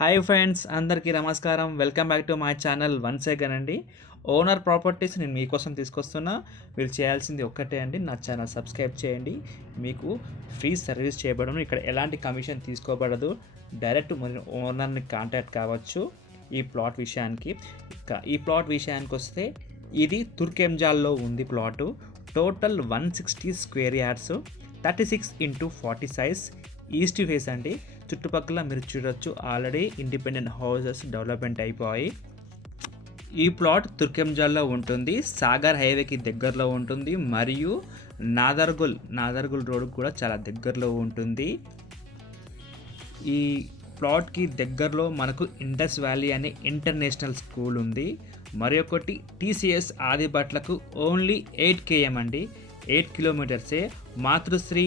Hi friends, అందరికీ నమస్కారం. Welcome back to my channel once again అండి. ఓనర్ ప్రాపర్టీస్ నేను మీకోసం తీసుకొస్తున్నా. మీరు చేయాల్సింది ఒక్కటే అండి, నా ఛానల్ సబ్స్క్రైబ్ చేయండి. మీకు ఫ్రీ సర్వీస్ చేయబడను. ఇక్కడ ఎలాంటి కమిషన్ తీసుకోబడదు. డైరెక్ట్ మరి ఓనర్ని కాంటాక్ట్ కావచ్చు. ఈ ప్లాట్ విషయానికి ఈ ప్లాట్ విషయానికి వస్తే ఇది తుర్కెంజాల్లో ఉంది plot. Total 160 square yards, 36x40 size, east face అండి. చుట్టుపక్కల మీరు చూడొచ్చు, ఆల్రెడీ ఇండిపెండెంట్ హౌసెస్ డెవలప్మెంట్ అయిపోయి. ఈ ప్లాట్ తుర్కెంజాల్లో ఉంటుంది, సాగర్ హైవేకి దగ్గరలో ఉంటుంది, మరియు నాదర్గుల్ రోడ్ కూడా చాలా దగ్గరలో ఉంటుంది. ఈ ప్లాట్కి దగ్గరలో మనకు ఇండస్ వ్యాలీ అనే ఇంటర్నేషనల్ స్కూల్ ఉంది. మరి ఒకటి టీసీఎస్ ఆదిబట్లకు ఓన్లీ 8 km అండి, 8 కిలోమీటర్సే. మాతృశ్రీ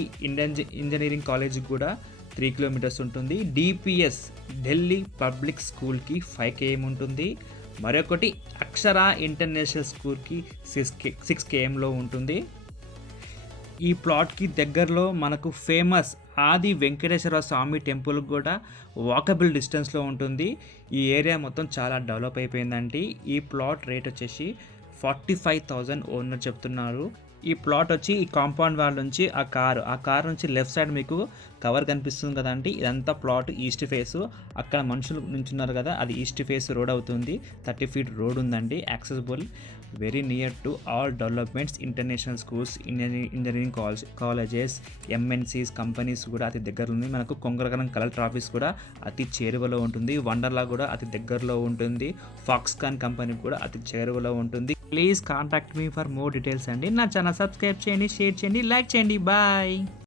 ఇంజనీరింగ్ కాలేజ్ కూడా 3 కిలోమీటర్స్ ఉంటుంది. డిపిఎస్ ఢిల్లీ పబ్లిక్ స్కూల్కి 5 km ఉంటుంది. మరొకటి అక్షరా ఇంటర్నేషనల్ స్కూల్కి 6 kmలో ఉంటుంది. ఈ ప్లాట్కి దగ్గరలో మనకు ఫేమస్ ఆది వెంకటేశ్వర స్వామి టెంపుల్ కూడా వాకబుల్ డిస్టెన్స్లో ఉంటుంది. ఈ ఏరియా మొత్తం చాలా డెవలప్ అయిపోయిందండి. ఈ ప్లాట్ రేట్ వచ్చేసి 45,000 ఓనర్ చెప్తున్నారు. ఈ ప్లాట్ వచ్చి ఈ కాంపౌండ్ వాల్ నుంచి ఆ కార్ నుంచి లెఫ్ట్ సైడ్ మీకు కవర్ కనిపిస్తుంది కదండి, ఇదంతా ప్లాట్ ఈస్ట్ ఫేస్. అక్కడ మనుషులు నించున్నారు కదా, అది ఈస్ట్ ఫేస్ రోడ్ అవుతుంది. 30 feet రోడ్ ఉందండి, accessible, very near to all developments, international schools, engineering colleges, MNCs companies కూడా అతి దగ్గరలో ఉంది. మనకు కొంగరగరం కలెక్టర్ ఆఫీస్ కూడా అతి చేరువలో ఉంటుంది. వండర్లా కూడా అతి దగ్గరలో ఉంటుంది. ఫాక్స్కాన్ కంపెనీ కూడా అతి చేరువలో ఉంటుంది. Please contact me for more details అండి. నా ఛానల్ సబ్స్క్రైబ్ చేయండి, షేర్ చేయండి, లైక్ చేయండి. బాయ్.